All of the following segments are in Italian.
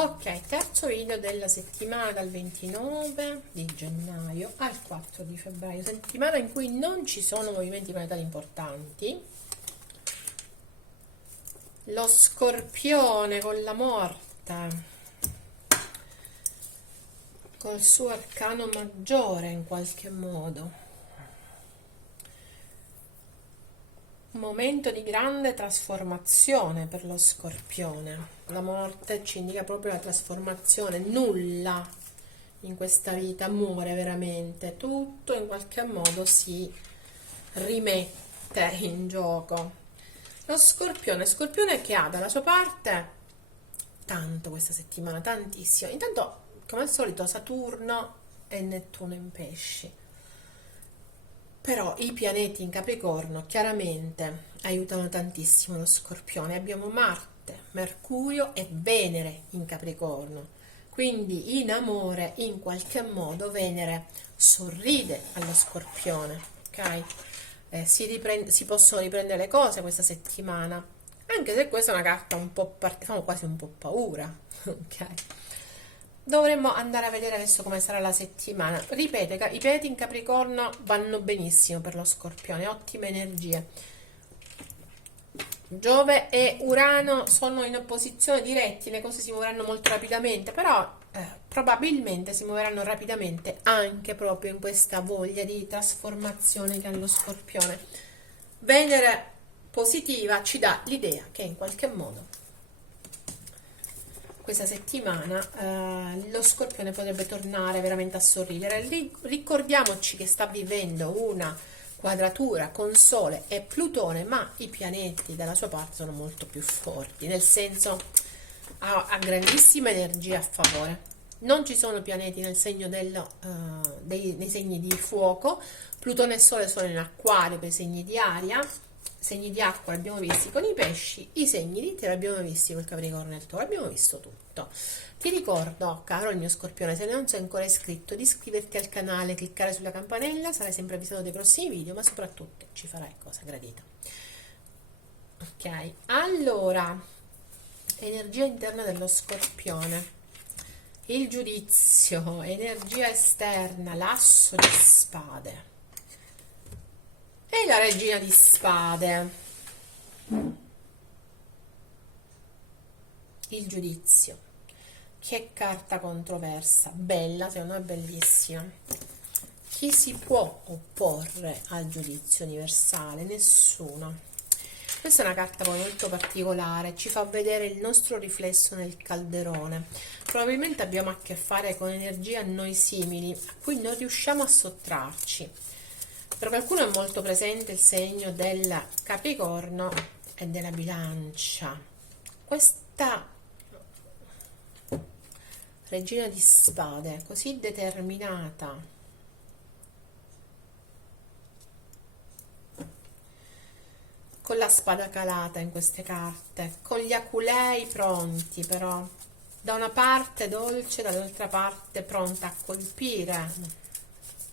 Ok, terzo video della settimana dal 29 di gennaio al 4 di febbraio, settimana in cui non ci sono movimenti planetari importanti. Lo Scorpione con la morte, col suo arcano maggiore in qualche modo. Un momento di grande trasformazione per lo Scorpione. La morte ci indica proprio la trasformazione, nulla in questa vita muore veramente, tutto in qualche modo si rimette in gioco. Lo Scorpione che ha dalla sua parte tanto questa settimana, tantissimo. Intanto, come al solito, Saturno e Nettuno in Pesci. Però i pianeti in Capricorno chiaramente aiutano tantissimo lo Scorpione. Abbiamo Marte, Mercurio e Venere in Capricorno. Quindi in amore, in qualche modo, Venere sorride allo Scorpione, ok? Si possono riprendere le cose questa settimana, anche se questa è una carta un po' fa quasi un po' paura, ok? Dovremmo andare a vedere adesso come sarà la settimana. Ripete, i pianeti in Capricorno vanno benissimo per lo Scorpione, ottime energie. Giove e Urano sono in opposizione diretti, le cose si muoveranno molto rapidamente, però probabilmente si muoveranno rapidamente anche proprio in questa voglia di trasformazione che ha lo Scorpione. Venere positiva ci dà l'idea che in qualche modo questa settimana lo Scorpione potrebbe tornare veramente a sorridere. Ricordiamoci che sta vivendo una quadratura con Sole e Plutone, ma i pianeti dalla sua parte sono molto più forti, nel senso ha grandissima energia a favore. Non ci sono pianeti nel segno nei segni di fuoco. Plutone e Sole sono in Acquario per i segni di aria. Segni di acqua li abbiamo visti con i pesci, i segni di terra li abbiamo visti con il Capricorno e il Toro, abbiamo visto tutto. Ti ricordo, caro il mio Scorpione, se non sei ancora iscritto, di iscriverti al canale, cliccare sulla campanella, sarai sempre avvisato dei prossimi video, ma soprattutto ci farai cosa gradita. Ok, allora, energia interna dello Scorpione, il giudizio, energia esterna, l'asso di spade e la regina di spade. Il giudizio, che carta controversa, bella, secondo me bellissima. Chi si può opporre al giudizio universale? Nessuno. Questa è una carta molto particolare, ci fa vedere il nostro riflesso nel calderone. Probabilmente abbiamo a che fare con energie a noi simili, a cui non riusciamo a sottrarci. Per qualcuno è molto presente il segno del Capricorno e della Bilancia. Questa regina di spade, così determinata, con la spada calata in queste carte, con gli aculei pronti però, da una parte dolce, dall'altra parte pronta a colpire,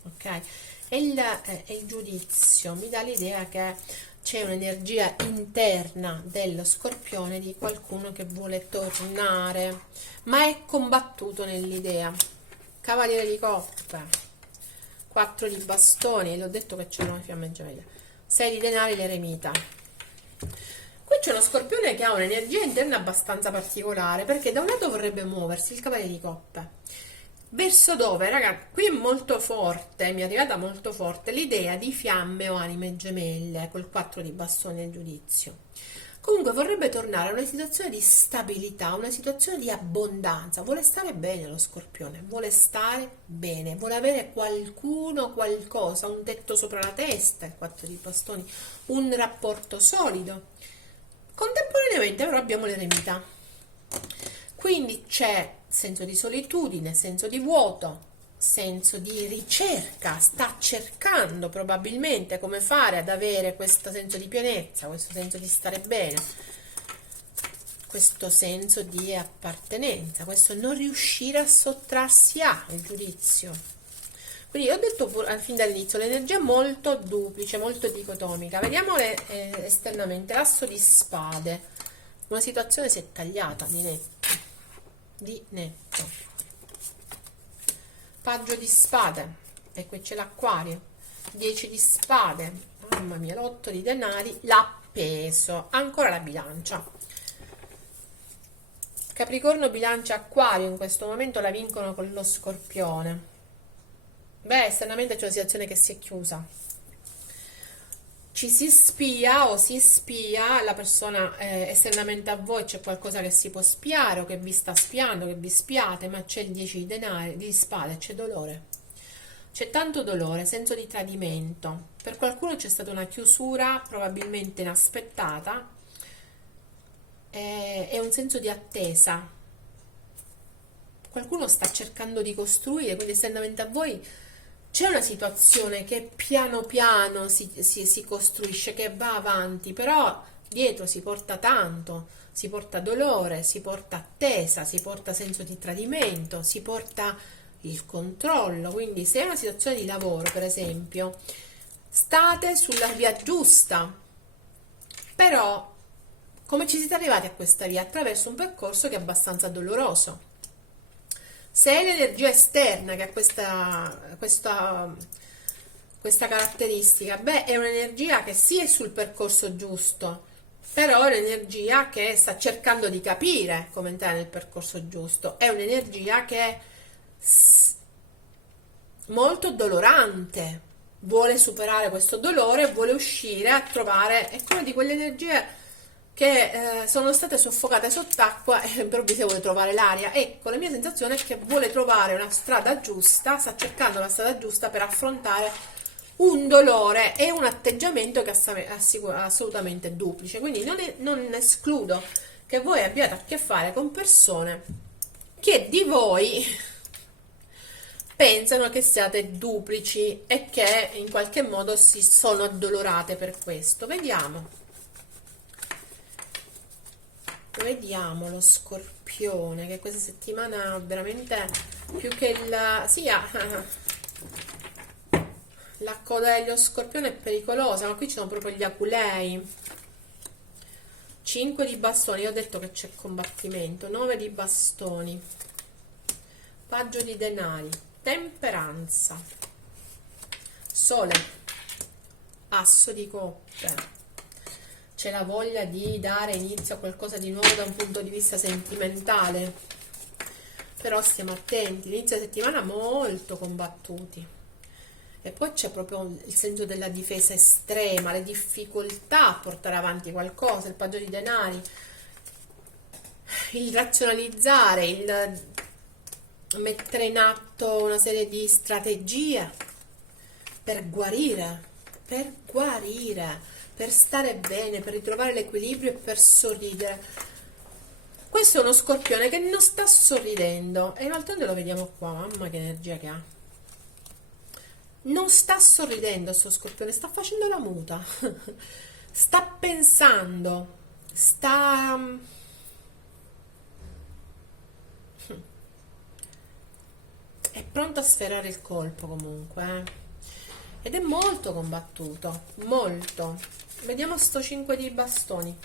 ok? E il giudizio mi dà l'idea che c'è un'energia interna dello Scorpione, di qualcuno che vuole tornare, ma è combattuto nell'idea. Cavaliere di coppe, 4 di bastoni, e l'ho detto che c'erano le fiamme gemelle, 6 di denari, l'eremita. Qui c'è uno Scorpione che ha un'energia interna abbastanza particolare, perché da un lato vorrebbe muoversi, il Cavaliere di coppe. Verso dove, ragazzi, qui è molto forte, mi è arrivata molto forte l'idea di fiamme o anime gemelle, col 4 di bastoni e giudizio. Comunque vorrebbe tornare a una situazione di stabilità, una situazione di abbondanza, vuole stare bene lo Scorpione, vuole stare bene, vuole avere qualcuno, qualcosa, un tetto sopra la testa, il 4 di bastoni, un rapporto solido. Contemporaneamente però abbiamo l'eremita. Quindi c'è senso di solitudine, senso di vuoto, senso di ricerca, sta cercando probabilmente come fare ad avere questo senso di pienezza, questo senso di stare bene, questo senso di appartenenza, questo non riuscire a sottrarsi al giudizio. Quindi ho detto fin dall'inizio, l'energia è molto duplice, molto dicotomica. Vediamole esternamente, l'asso di spade, una situazione si è tagliata di netto. di netto. Paggio di spade, e qui c'è l'Acquario, 10 di spade, mamma mia, l'8 di denari, l'appeso, ancora la bilancia. Capricorno, bilancia, Acquario in questo momento la vincono con lo Scorpione. Beh, esternamente c'è una situazione che si è chiusa. Ci si spia o si spia la persona esternamente a voi, c'è qualcosa che si può spiare o che vi sta spiando, che vi spiate, ma c'è il 10 di denari, di spade, c'è dolore. C'è tanto dolore, senso di tradimento. Per qualcuno c'è stata una chiusura probabilmente inaspettata, è un senso di attesa. Qualcuno sta cercando di costruire, quindi esternamente a voi c'è una situazione che piano piano si costruisce, che va avanti, però dietro si porta tanto, si porta dolore, si porta attesa, si porta senso di tradimento, si porta il controllo. Quindi se è una situazione di lavoro, per esempio, state sulla via giusta, però come ci siete arrivati a questa via? Attraverso un percorso che è abbastanza doloroso. Se è l'energia esterna che ha questa caratteristica, beh, è un'energia che sì è sul percorso giusto, però è un'energia che sta cercando di capire come entrare nel percorso giusto, è un'energia che è molto dolorante, vuole superare questo dolore, vuole uscire a trovare, è come di quelle energie che sono state soffocate sott'acqua e improvvisamente vuole trovare l'aria. Ecco, la mia sensazione è che vuole trovare una strada giusta, sta cercando la strada giusta per affrontare un dolore e un atteggiamento che è assolutamente duplice. Quindi non escludo che voi abbiate a che fare con persone che di voi pensano che siate duplici e che in qualche modo si sono addolorate per questo. Vediamo lo Scorpione, che questa settimana veramente più che la coda dello Scorpione è pericolosa, ma qui ci sono proprio gli aculei. 5 di bastoni, io ho detto che c'è combattimento. 9 di bastoni, paggio di denari, temperanza, sole, asso di coppe. C'è la voglia di dare inizio a qualcosa di nuovo da un punto di vista sentimentale, però stiamo attenti, inizio settimana molto combattuti, e poi c'è proprio il senso della difesa estrema, le difficoltà a portare avanti qualcosa, il paggio di denari, il razionalizzare, il mettere in atto una serie di strategie per guarire, per stare bene, per ritrovare l'equilibrio e per sorridere. Questo è uno Scorpione che non sta sorridendo, e in realtà lo vediamo qua, mamma che energia che ha. Non sta sorridendo sto Scorpione, sta facendo la muta, sta pensando, è pronto a sferrare il colpo comunque, ed è molto combattuto, molto. Vediamo sto 5 di bastoni.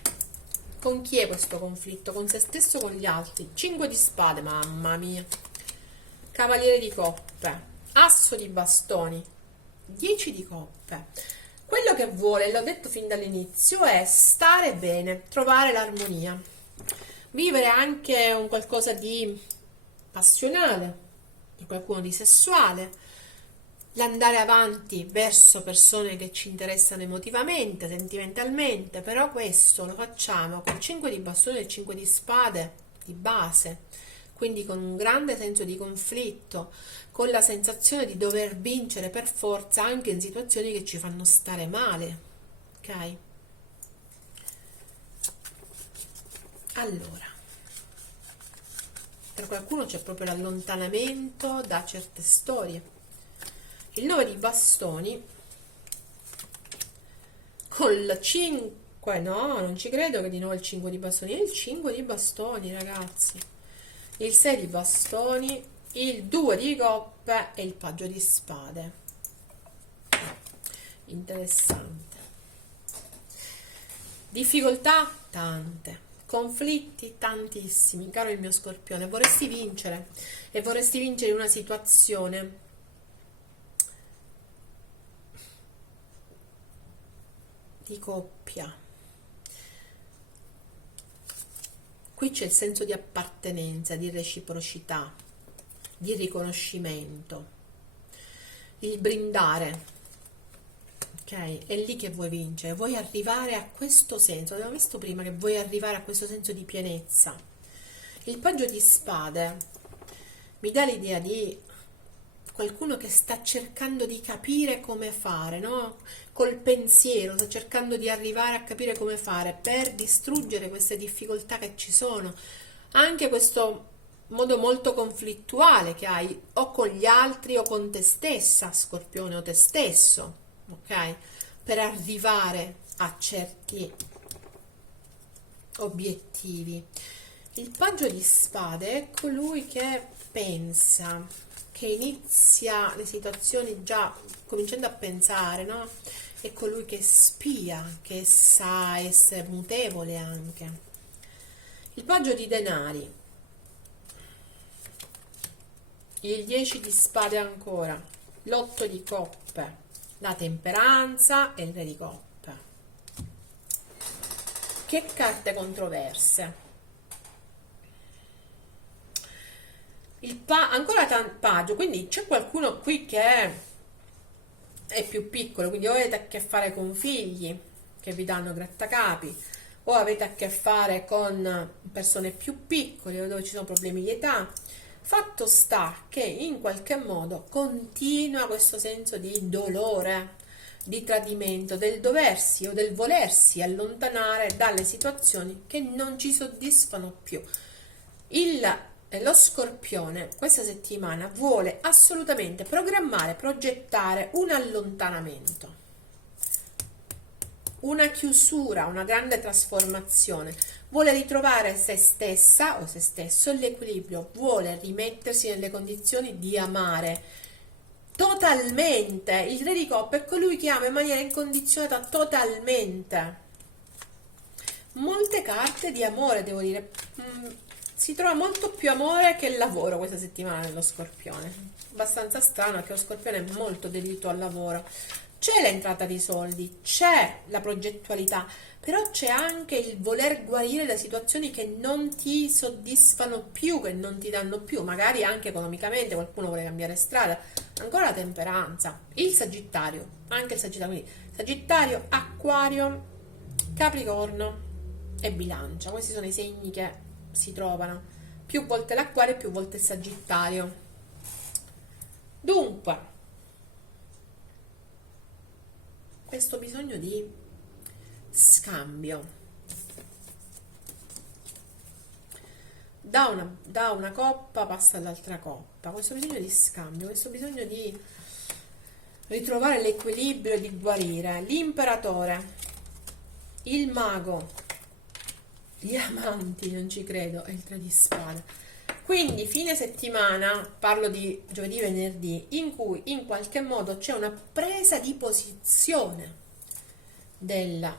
Con chi è questo conflitto? Con se stesso o con gli altri? 5 di spade, mamma mia. Cavaliere di coppe, asso di bastoni, 10 di coppe. Quello che vuole, l'ho detto fin dall'inizio, è stare bene, trovare l'armonia, vivere anche un qualcosa di passionale, di qualcuno di sessuale, l'andare avanti verso persone che ci interessano emotivamente, sentimentalmente, però questo lo facciamo con 5 di bastoni e 5 di spade di base, quindi con un grande senso di conflitto, con la sensazione di dover vincere per forza anche in situazioni che ci fanno stare male, ok? Allora, per qualcuno c'è proprio l'allontanamento da certe storie. Il 9 di bastoni col 5, no, non ci credo che di nuovo il 5 di bastoni, è il 5 di bastoni, ragazzi, il 6 di bastoni, il 2 di coppe e il paggio di spade. Interessante. Difficoltà tante, conflitti tantissimi, caro il mio Scorpione, vorresti vincere e vorresti vincere in una situazione di coppia. Qui c'è il senso di appartenenza, di reciprocità, di riconoscimento, il brindare, ok? È lì che vuoi vincere, vuoi arrivare a questo senso, abbiamo visto prima che vuoi arrivare a questo senso di pienezza. Il paggio di spade mi dà l'idea di qualcuno che sta cercando di capire come fare, no? Col pensiero, sta cercando di arrivare a capire come fare per distruggere queste difficoltà che ci sono, anche questo modo molto conflittuale che hai o con gli altri o con te stessa, Scorpione, o te stesso, ok? Per arrivare a certi obiettivi. Il paggio di spade è colui che pensa, che inizia le situazioni già cominciando a pensare, no? È colui che spia, che sa essere mutevole anche. Il paggio di denari, il 10 di spade ancora, l'8 di coppe, la temperanza e il re di coppe. Che carte controverse. Ancora paggio, quindi c'è qualcuno qui che è più piccolo, quindi o avete a che fare con figli che vi danno grattacapi, o avete a che fare con persone più piccole dove ci sono problemi di età. Fatto sta che in qualche modo continua questo senso di dolore, di tradimento, del doversi o del volersi allontanare dalle situazioni che non ci soddisfano più. Lo Scorpione questa settimana vuole assolutamente programmare, progettare un allontanamento, una chiusura, una grande trasformazione. Vuole ritrovare se stessa o se stesso l'equilibrio, vuole rimettersi nelle condizioni di amare totalmente. Il re di coppe è colui che ama in maniera incondizionata totalmente. Molte carte di amore, devo dire. Si trova molto più amore che lavoro questa settimana nello Scorpione. Abbastanza strano perché lo Scorpione è molto dedito al lavoro. C'è l'entrata di soldi, c'è la progettualità, però c'è anche il voler guarire da situazioni che non ti soddisfano più, che non ti danno più, magari anche economicamente, qualcuno vuole cambiare strada. Ancora la temperanza, il Sagittario, anche il Sagittario, quindi Sagittario, Acquario, Capricorno e Bilancia. Questi sono i segni che si trovano più volte l'Acquario e più volte il Sagittario. Dunque, questo bisogno di scambio da una coppa passa all'altra coppa, questo bisogno di scambio, questo bisogno di ritrovare l'equilibrio e di guarire. L'imperatore, il mago, gli amanti, non ci credo, e il 3 di spade. Quindi fine settimana, parlo di giovedì, venerdì, in cui in qualche modo c'è una presa di posizione dello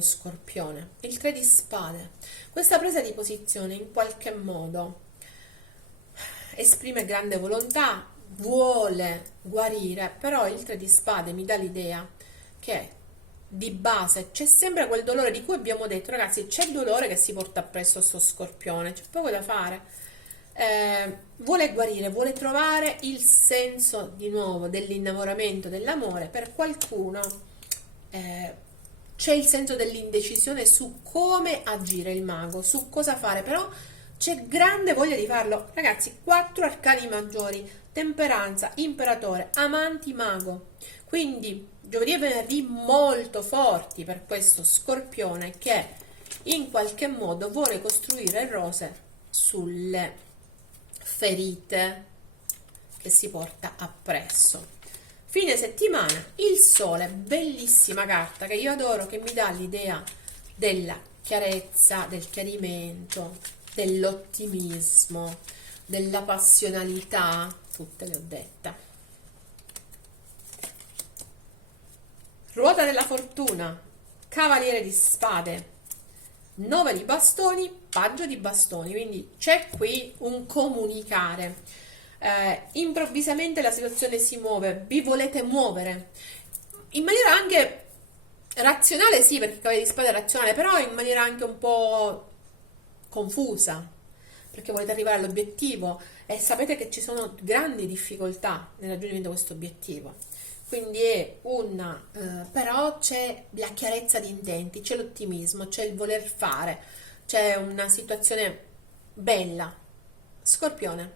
Scorpione, il 3 di spade. Questa presa di posizione in qualche modo esprime grande volontà, vuole guarire, però il 3 di spade mi dà l'idea che di base c'è sempre quel dolore di cui abbiamo detto, ragazzi, c'è il dolore che si porta appresso sto Scorpione, c'è poco da fare. Vuole guarire, vuole trovare il senso di nuovo dell'innamoramento, dell'amore. Per qualcuno c'è il senso dell'indecisione su come agire il mago, su cosa fare, però c'è grande voglia di farlo. Ragazzi, 4 arcani maggiori, temperanza, imperatore, amanti, mago. Quindi giovedì e venerdì molto forti per questo Scorpione che in qualche modo vuole costruire rose sulle ferite che si porta appresso. Fine settimana, il Sole, bellissima carta che io adoro, che mi dà l'idea della chiarezza, del chiarimento, dell'ottimismo, della passionalità, tutte le ho dette. Ruota della fortuna, Cavaliere di spade, 9 di bastoni, paggio di bastoni, quindi c'è qui un comunicare. Improvvisamente la situazione si muove, vi volete muovere in maniera anche razionale, sì, perché il cavaliere di spade è razionale, però in maniera anche un po' confusa, perché volete arrivare all'obiettivo e sapete che ci sono grandi difficoltà nel raggiungimento di questo obiettivo. Quindi è una, però c'è la chiarezza di intenti, c'è l'ottimismo, c'è il voler fare, c'è una situazione bella. Scorpione,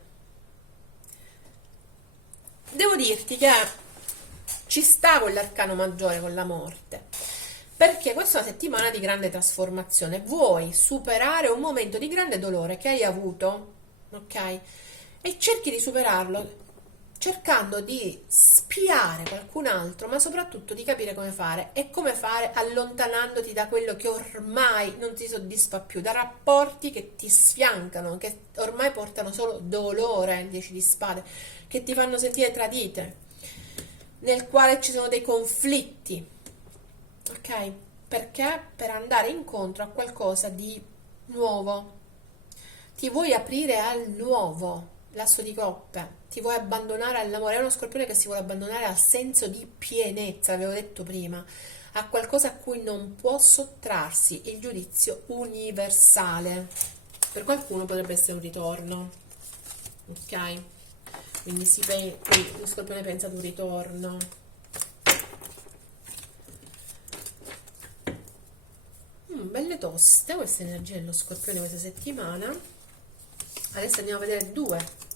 devo dirti che ci sta con l'arcano maggiore, con la morte, perché questa è una settimana di grande trasformazione. Vuoi superare un momento di grande dolore che hai avuto, ok? E cerchi di superarlo cercando di spiare qualcun altro, ma soprattutto di capire come fare e come fare allontanandoti da quello che ormai non ti soddisfa più, da rapporti che ti sfiancano, che ormai portano solo dolore, il 10 di spade, che ti fanno sentire tradite, nel quale ci sono dei conflitti, ok? Perché per andare incontro a qualcosa di nuovo, ti vuoi aprire al nuovo, l'asso di coppe, ti vuoi abbandonare all'amore. È uno scorpione che si vuole abbandonare al senso di pienezza, avevo detto prima, a qualcosa a cui non può sottrarsi, il giudizio universale. Per qualcuno potrebbe essere un ritorno, ok? Quindi qui lo scorpione pensa ad un ritorno. Belle toste queste energie dello scorpione questa settimana. Adesso andiamo a vedere due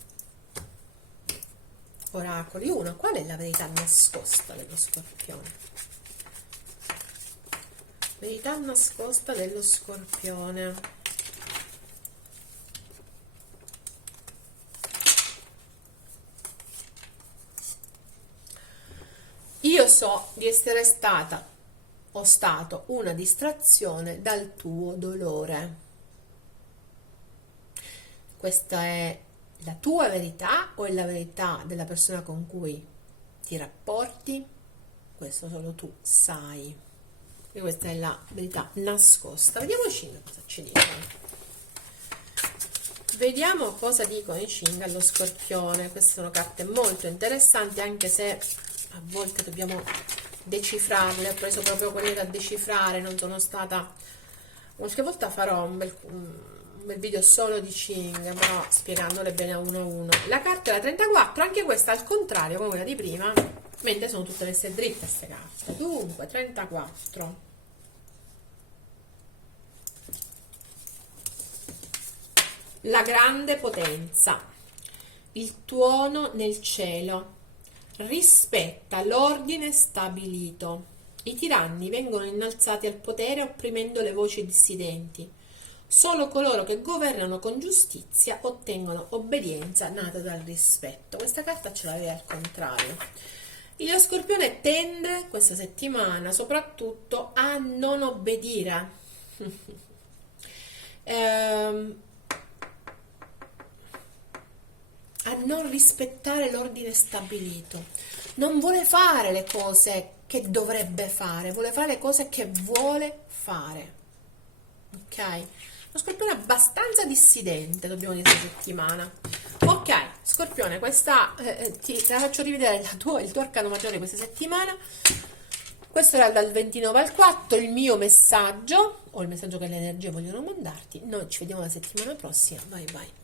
oracoli. Uno, qual è la verità nascosta dello scorpione? Verità nascosta dello scorpione. Io so di essere stata o stato una distrazione dal tuo dolore. Questa è la tua verità o è la verità della persona con cui ti rapporti? Questo solo tu sai. E questa è la verità nascosta. Vediamo i Shinga cosa ci dicono. Vediamo cosa dicono i Shinga allo scorpione. Queste sono carte molto interessanti, anche se a volte dobbiamo decifrarle. Ho preso proprio quelle da decifrare, non sono stata... Qualche volta farò un bel video solo di Ching, però spiegandole bene a uno. La carta è la 34, anche questa al contrario come quella di prima, mentre sono tutte messe dritte queste carte. Dunque 34, la grande potenza, il tuono nel cielo, rispetta l'ordine stabilito. I tiranni vengono innalzati al potere opprimendo le voci dissidenti. Solo coloro che governano con giustizia ottengono obbedienza nata dal rispetto. Questa carta ce l'avevi al contrario. Lo scorpione tende questa settimana soprattutto a non obbedire. A non rispettare l'ordine stabilito. Non vuole fare le cose che dovrebbe fare, vuole fare le cose che vuole fare. Ok? Lo scorpione è abbastanza dissidente, dobbiamo dire, questa settimana. Ok, scorpione, questa ti faccio rivedere il tuo arcano maggiore questa settimana. Questo era dal 29 al 4, il mio messaggio, o il messaggio che le energie vogliono mandarti. Noi ci vediamo la settimana prossima. Bye bye.